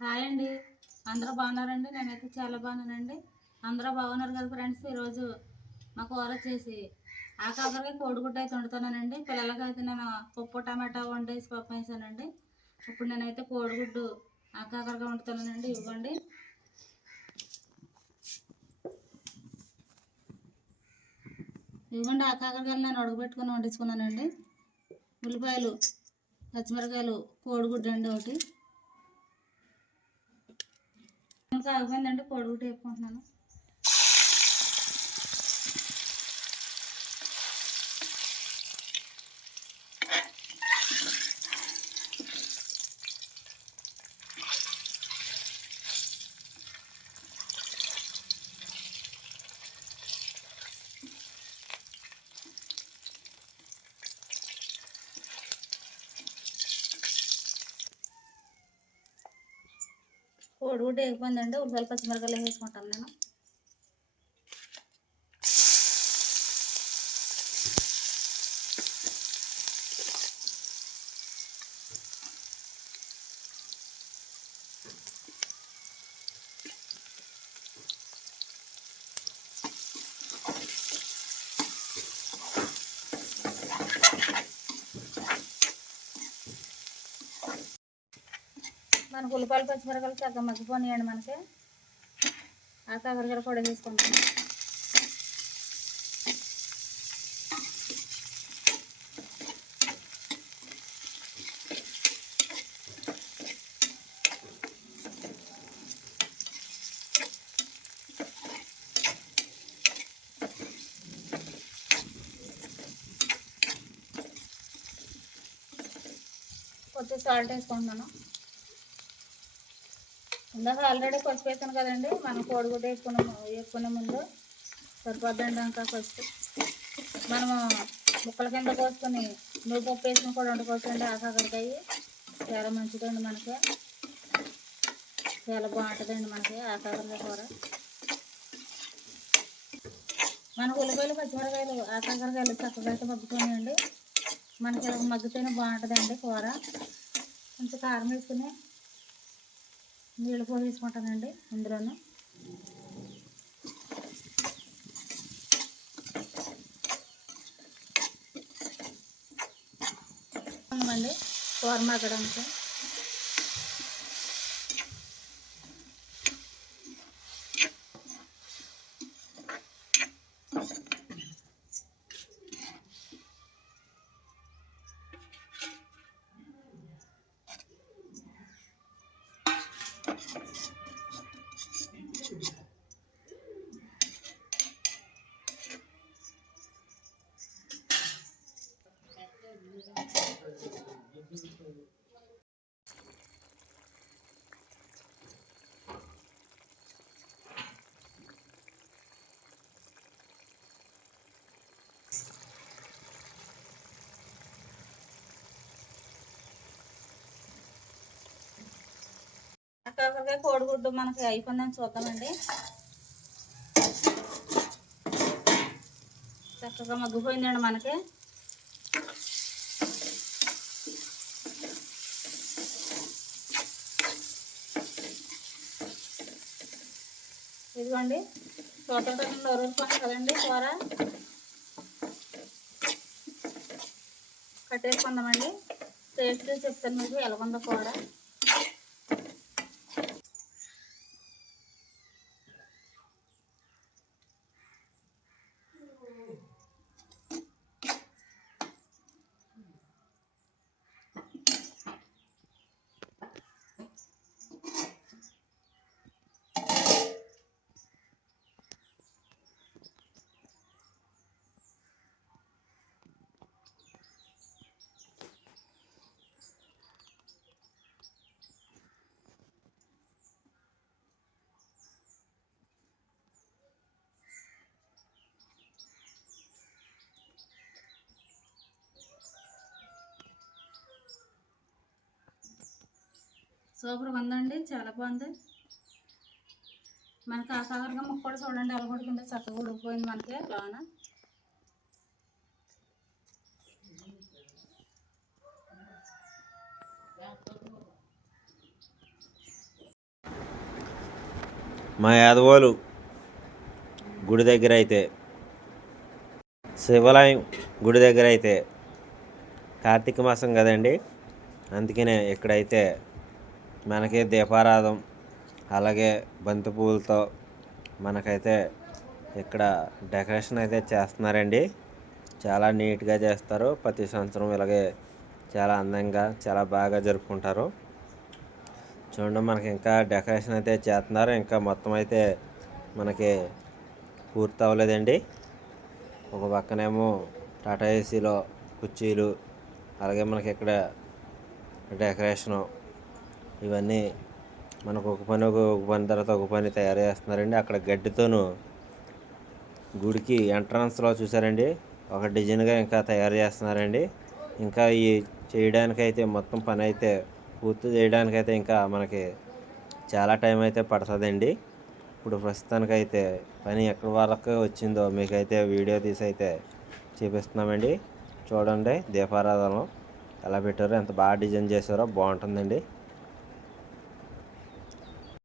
Hi అండి. అందరూ బాగున్నారండి? నేనైతే చాలా బాగున్నానండి. అందరూ బాగున్నారు కదా ఫ్రెండ్స్? ఈరోజు మా కూర వచ్చేసి ఆకాకరగా కోడిగుడ్డ అయితే వండుతున్నానండి. పిల్లలకి అయితే నేను పప్పు టమాటా వండేసి పప్పు వేసానండి. ఇప్పుడు నేనైతే కోడిగుడ్డు ఆ ఆకాకరగా వండుతున్నానండి. ఇవ్వండి. ఇవ్వండి కాకరకాయలు నేను ఉడకబెట్టుకొని వండించుకున్నానండి. ఉల్లిపాయలు పచ్చిమిరకాయలు కోడిగుడ్డు అండి ఒకటి. ఇంకా అయిపోయిందండి కోడిగుడ్డు వేసుకుంటున్నాను కోడిగుడ్డు వేగిపోయిందండి ఉల్లిపాయలు పచ్చిమిరకాయలు వేసుకుంటాను నేను మనకు ఉల్లిపాయలు పచ్చిమిరకాయలు చక్కగా మగ్గిపోనియండి మనకి. ఆ కాకరకాయలు కూడా తీసుకుంటాం. కొద్దిగా సాల్ట్ వేసుకుంటున్నాను. ఇందాక ఆల్రెడీ పసుపు కదండి. మనం కోడిగుడ్డ వేసుకునే వేసుకునే ముందు సరిపోద్దండి ఇంకా ఫస్ట్ మనము ముక్కల కింద కోసుకొని నువ్వు పప్పు వేసుకుని కూడా వండుకోవచ్చండి ఆకాకరకాయ. చాలా మంచిదండి మనకి. చాలా బాగుంటుందండి మనకి ఆకాకరకాయ కూర. మనకు ఉల్లిపాయలు పచ్చిమిరకాయలు ఆకాకరకాయలు చక్కగా అయితే మగ్గుతున్నాయండి మనకి ఇలా మగ్గితేనే బాగుంటుందండి కూర. కొంచెం కారం వేసుకుని నీళ్ళు పోసి తీసుకుంటానండి ఇందులోను. అండి కూర మగ్గడానికి కాకరకాయ కోడిగుడ్డు మనకి అయిపోయిందని చూద్దామండి. చక్కగా మగ్గిపోయిందండి మనకి. ఇదిగోండి టోటల్ టోటల్ నోరుకొని కదండి కూర. కట్టేసుకుందామండి. టేస్ట్ చెప్తాను మీకు ఎలాగుందో కూర. సూపర్గా ఉందండి చాలా బాగుంది. మనకి ఆ కలర్గా ముక్క కూడా చూడండి ఎలా ఉడికిందో చక్కగా ఉడికిపోయింది మనకి లోన మా యాదవోలు గుడి దగ్గర అయితే శివాలయం గుడి దగ్గర అయితే కార్తీక మాసం కదండి అందుకనే ఇక్కడైతే మనకి దీపారాధం అలాగే బంతి పువ్వులతో మనకైతే ఇక్కడ డెకరేషన్ అయితే చేస్తున్నారండి. చాలా నీట్గా చేస్తారు. ప్రతి సంవత్సరం ఇలాగే చాలా అందంగా చాలా బాగా జరుపుకుంటారు. చూడండి మనకి ఇంకా డెకరేషన్ అయితే చేస్తున్నారు. ఇంకా మొత్తం అయితే మనకి పూర్తి అవ్వలేదండి. ఒక పక్కనేమో టాటా ఏసీలో కుర్చీలు అలాగే మనకి ఇక్కడ డెకరేషను ఇవన్నీ మనకు ఒక పని ఒక ఒక పని తర్వాత ఒక పని తయారు చేస్తున్నారండి. అక్కడ గడ్డితోనూ గుడికి ఎంట్రన్స్లో చూసారండి ఒక డిజైన్గా ఇంకా తయారు చేస్తున్నారండి. ఇంకా ఈ చేయడానికైతే మొత్తం పని అయితే పూర్తి చేయడానికైతే ఇంకా మనకి చాలా టైం అయితే పడుతుందండి. ఇప్పుడు ప్రస్తుతానికైతే పని ఎక్కడి వరకు వచ్చిందో మీకైతే వీడియో తీసి అయితే చూపిస్తున్నామండి. చూడండి దీపారాధనం ఎలా పెట్టారో ఎంత బాగా డిజైన్ చేశారో బాగుంటుందండి.